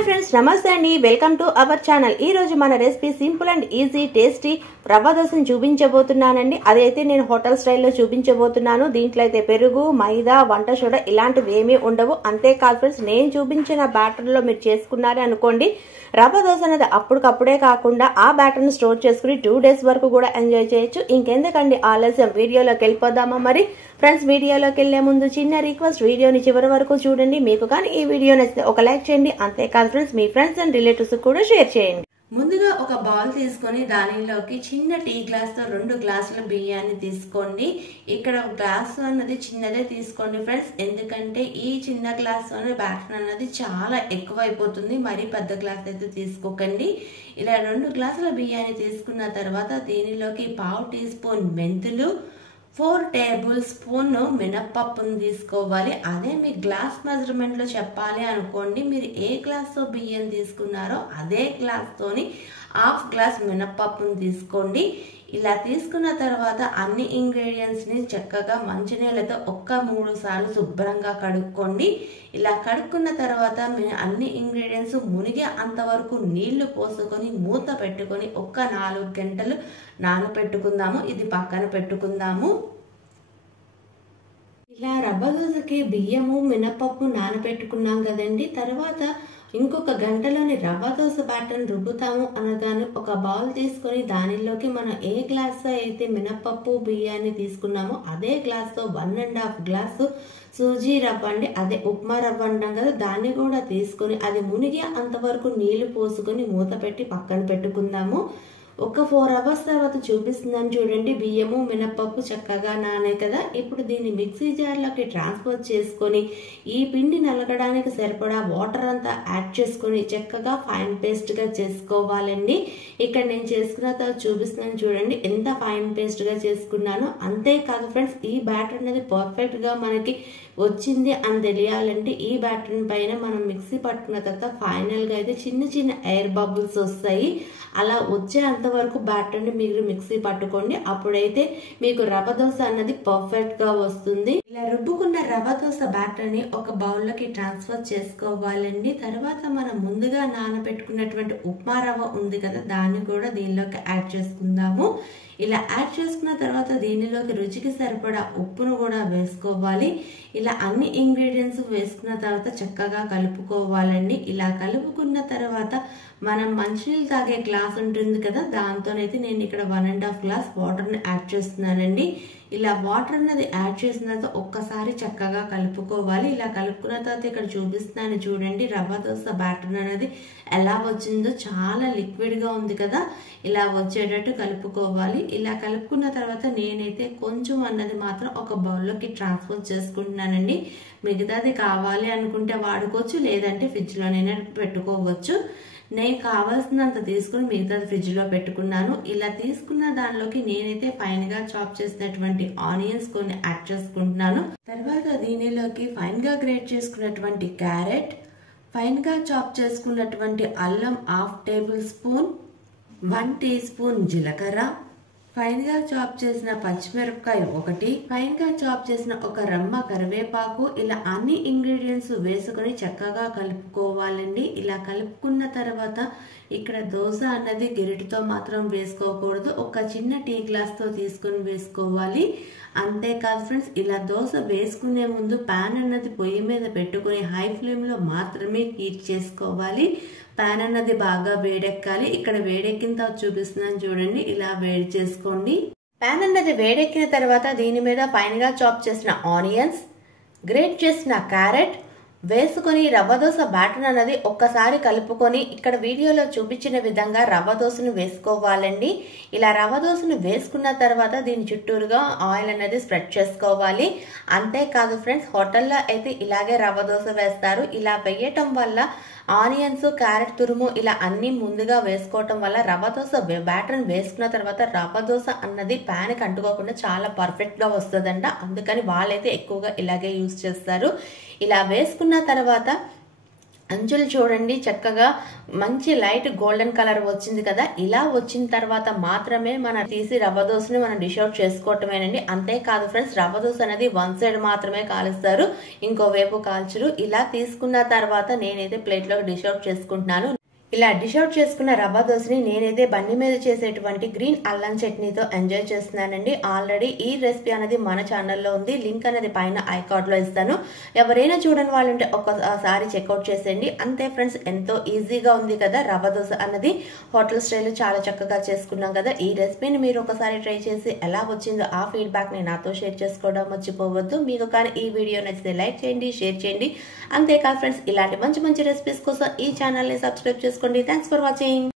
Hi friends, నమస్తే అండి. Welcome to our channel. ఈ రోజు మన recipe simple and easy tasty రవ్వ దోశను చూపించబోతున్నానండి. అదైతే నేను హోటల్ స్టైల్లో చూపించబోతున్నాను. దీంట్లో అయితే పెరుగు, మైదా, వంట సోడా ఇలాంటివి ఏమీ ఉండవు. అంతేకాదు ఫ్రెండ్స్, నేను చూపించిన బ్యాటర్లో మీరు చేసుకున్నారే అనుకోండి, రవ్వ దోశ అనేది అప్పటికప్పుడే కాకుండా ఆ బ్యాటర్ని స్టోర్ చేసుకుని 2 days వరకు కూడా ఎంజాయ్ చేయొచ్చు. ఇంకెందుకండి ఆలస్యం, వీడియోలోకి వెళ్ళిపోదామా మరి. ఫ్రెండ్స్, వీడియోలోకి వెళ్లే ముందు చిన్న రిక్వెస్ట్, వీడియోని చివరి వరకు చూడండి. మీకు కానీ ఈ వీడియో నచ్చితే ఒక లైక్ చేయండి. అంతేకాదు friends, me friends and relatives కూడా షేర్ చేయండి. ముందుగా ఒక బౌల్ తీసుకొని దానిలోకి చిన్న టీ గ్లాస్ తో 2 గ్లాసుల బియ్యాన్ని తీసుకోండి. ఇక్కడ గ్లాస్ అన్నది చిన్నదే తీసుకోండి ఫ్రెండ్స్, ఎందుకంటే ఈ చిన్న గ్లాస్ బ్యాటర్ అన్నది చాలా ఎక్కువ అయిపోతుంది. మరీ పెద్ద గ్లాస్ అయితే తీసుకోకండి. ఇలా 2 గ్లాసుల బియ్యాన్ని తీసుకున్న తర్వాత దీనిలోకి 1/2 టీ స్పూన్ మెంతులు, 4 టేబుల్ స్పూన్ మినప్పప్పును తీసుకోవాలి. అదే మీ గ్లాస్ మెజర్మెంట్ లో చెప్పాలి అనుకోండి, మీరు ఏ గ్లాస్ తో బియ్యం తీసుకున్నారో అదే గ్లాస్ తోని 1/2 గ్లాస్ మినప్పప్పును తీసుకోండి. ఇలా తీసుకున్న తర్వాత అన్ని ఇంగ్రీడియంట్స్ ని చక్కగా మంచినీళ్ళతో 1-3 సార్లు శుభ్రంగా కడుక్కోండి. ఇలా కడుక్కున్న తర్వాత అన్ని ఇంగ్రీడియంట్స్ మునిగే అంతవరకు నీళ్లు పోసుకొని మూత పెట్టుకొని 4 గంటలు నానబెట్టుకుందాము. ఇది పక్కన పెట్టుకుందాము. ఇలా రవ్వ దోశకి బియ్యము, మినపప్పు నానబెట్టుకున్నాం కదండి. తర్వాత ఇంకొక గంటలోని రవ్వ దోశ బ్యాటర్ని రుబ్బుతాము అన్నదాన్ని ఒక బౌల్ తీసుకొని దానిలోకి మనం ఏ గ్లాస్ అయితే మినపప్పు బియ్యాన్ని తీసుకున్నామో అదే గ్లాస్ తో 1.5 గ్లాసు సూజీ రవ్వ అండి, అదే ఉప్మా రవ్వ అంటాం కదా, దాన్ని కూడా తీసుకొని అది మునిగి అంతవరకు నీళ్లు పోసుకొని మూత పెట్టి పక్కన పెట్టుకుందాము. ఒక 4 hours తర్వాత చూపిస్తుందని చూడండి. బియ్యము, మినపప్పు చక్కగా నానే కదా. ఇప్పుడు దీన్ని మిక్సీ జార్లోకి ట్రాన్స్ఫర్ చేసుకొని ఈ పిండి నలగడానికి సరిపడా వాటర్ అంతా యాడ్ చేసుకొని చక్కగా ఫైన్ పేస్ట్ గా చేసుకోవాలండి. ఇక్కడ నేను చేసుకున్న తర్వాత చూపిస్తున్నాను చూడండి ఎంత ఫైన్ పేస్ట్ గా చేసుకున్నానో. అంతేకాదు ఫ్రెండ్స్, ఈ బ్యాటర్ అనేది పర్ఫెక్ట్ గా మనకి వచ్చింది అని తెలియాలంటే ఈ బ్యాటర్ పైన మనం మిక్సీ పట్టుకున్న తర్వాత ఫైనల్ గా అయితే చిన్న చిన్న ఎయిర్ బబుల్స్ వస్తాయి. అలా వచ్చే అంతవరకు బ్యాటర్ ని మీరు మిక్సీ పట్టుకోండి. అప్పుడైతే మీకు రవ్వ దోశ అన్నది పర్ఫెక్ట్ గా వస్తుంది. ఇలా రుబ్బుకున్న రవ్వ దోశ బ్యాటర్ ని ఒక బౌల్లోకి ట్రాన్స్ఫర్ చేసుకోవాలండి. తర్వాత మనం ముందుగా నానబెట్టుకున్నటువంటి ఉప్మా రవ్వ ఉంది కదా, దాన్ని కూడా దీనిలోకి యాడ్ చేసుకుందాము. ఇలా యాడ్ చేసుకున్న తర్వాత దీనిలోకి రుచికి సరిపడా ఉప్పును కూడా వేసుకోవాలి. ఇలా అన్ని ఇంగ్రీడియంట్స్ వేసుకున్న తర్వాత చక్కగా కలుపుకోవాలండి. ఇలా కలుపుకున్న తర్వాత మనం మంచినీళ్ళు తాగే గ్లాస్ ఉంటుంది కదా, దాంతోనైతే నేను ఇక్కడ 1.5 గ్లాస్ వాటర్ ని యాడ్ చేస్తున్నానండి. ఇలా వాటర్ అన్నది యాడ్ చేసిన తర్వాత ఒక్కసారి చక్కగా కలుపుకోవాలి. ఇలా కలుపుకున్న తర్వాత ఇక్కడ చూపిస్తున్నాను చూడండి రవ్వ దోశ బ్యాటర్ అనేది ఎలా వచ్చిందో, చాలా లిక్విడ్ గా ఉంది కదా. ఇలా వచ్చేటట్టు కలుపుకోవాలి. ఇలా కలుపుకున్న తర్వాత నేనైతే కొంచెం అన్నది మాత్రం ఒక బౌల్లోకి ట్రాన్స్ఫర్ చేసుకుంటున్నానండి. మిగతాది కావాలి అనుకుంటే వాడుకోవచ్చు, లేదంటే ఫ్రిడ్జ్ లోనైనా పెట్టుకోవచ్చు. నేను కావాల్సినంత తీసుకుని మిగతాది ఫ్రిడ్జ్ లో పెట్టుకున్నాను. ఇలా తీసుకున్న దానిలోకి నేనైతే ఫైన్ గా చాప్ చేసినటువంటి ఆనియన్స్ కొన్ని యాడ్ చేసుకుంటున్నాను. తర్వాత దీనిలోకి ఫైన్ గా గ్రేట్ చేసుకున్నటువంటి క్యారెట్, ఫైన్ గా చాప్ చేసుకున్నటువంటి అల్లం 1/2 టేబుల్ స్పూన్, 1 టీ స్పూన్ జీలకర్ర, ఫైన్ గా చాప్ చేసిన పచ్చిమిరపకాయ 1, ఫైన్ గా చాప్ చేసిన ఒక రమ్మ కరివేపాకు. ఇలా అన్ని ఇంగ్రీడియంట్స్ వేసుకుని చక్కగా కలుపుకోవాలండి. ఇలా కలుపుకున్న తర్వాత ఇక్కడ దోశ అన్నది గరిటెతో మాత్రం వేసుకోకూడదు, ఒక చిన్న టీ గ్లాస్ తో తీసుకుని వేసుకోవాలి. అంతేకాదు ఫ్రెండ్స్, ఇలా దోశ వేసుకునే ముందు పాన్ అన్నది పొయ్యి మీద పెట్టుకుని హై ఫ్లేమ్ లో మాత్రమే హీట్ చేసుకోవాలి. పాన్ అన్నది బాగా వేడెక్కాలి. ఇక్కడ వేడెక్కిన తర్వాత చూపిస్తున్నాను చూడండి, ఇలా వేడి చేసుకోండి. పాన్ అన్నది వేడెక్కిన తర్వాత దీని మీద ఫైన్ గా చాప్ చేసిన ఆనియన్స్, గ్రేట్ చేసిన క్యారెట్ వేసుకొని రవ్వ దోశ బ్యాటర్ అన్నది ఒక్కసారి కలుపుకొని ఇక్కడ వీడియోలో చూపించిన విధంగా రవ్వ దోశను వేసుకోవాలండి. ఇలా రవ్వ దోశను వేసుకున్న తర్వాత దీని చుట్టూరుగా ఆయిల్ అనేది స్ప్రెడ్ చేసుకోవాలి. అంతేకాదు ఫ్రెండ్స్, హోటల్లో అయితే ఇలాగే రవ్వ దోశ వేస్తారు. ఇలా వేయటం వల్ల ఆనియన్స్, క్యారెట్ తురుము ఇలా అన్ని ముందుగా వేసుకోవటం వల్ల రవ్వ దోశ బ్యాటర్ వేసుకున్న తర్వాత రవ్వ దోశ అన్నది ప్యాన్ కి అంటుకోకుండా చాలా పర్ఫెక్ట్ గా వస్తుందంట. అందుకని వాళ్ళైతే ఎక్కువగా ఇలాగే యూజ్ చేస్తారు. ఇలా వేసుకున్న తర్వాత అంచులు చూడండి చక్కగా మంచి లైట్ గోల్డెన్ కలర్ వచ్చింది కదా. ఇలా వచ్చిన తర్వాత మాత్రమే మనం తీసి రవ్వ దోశని మనం డిష్ అవుట్ చేసుకోవటమేనండి. అంతేకాదు ఫ్రెండ్స్, రవ్వ దోశ అనేది వన్ సైడ్ మాత్రమే కాలుస్తారు, ఇంకోవైపు కాల్చరు. ఇలా తీసుకున్న తర్వాత నేనైతే ప్లేట్లో డిష్ అవుట్ చేసుకుంటున్నాను. ఇలా డిష్ అవుట్ చేసుకున్న రవ్వ దోశని నేనైతే బండి మీద చేసేటువంటి గ్రీన్ అల్లం చట్నీతో ఎంజాయ్ చేస్తున్నానండి. ఆల్రెడీ ఈ రెసిపీ అనేది మన ఛానల్లో ఉంది, లింక్ అనేది పైన ఐకార్డ్ లో ఇస్తాను. ఎవరైనా చూడని వాళ్ళు ఉంటే ఒకసారి చెక్అవుట్ చేసేయండి. అంతే ఫ్రెండ్స్, ఎంతో ఈజీగా ఉంది కదా రవ్వ దోశ అన్నది. హోటల్ స్టైల్ చాలా చక్కగా చేసుకున్నాం కదా. ఈ రెసిపీని మీరు ఒకసారి ట్రై చేసి ఎలా వచ్చిందో ఆ ఫీడ్బ్యాక్ ని నాతో షేర్ చేసుకోవడం మర్చిపోవద్దు. మీకు కానీ ఈ వీడియో నచ్చితే లైక్ చేయండి, షేర్ చేయండి. అంతేకాదు ఫ్రెండ్స్, ఇలాంటి మంచి మంచి రెసిపీస్ కోసం ఈ ఛానల్ ని సబ్స్క్రైబ్ చేసుకోండి. Thanks for watching.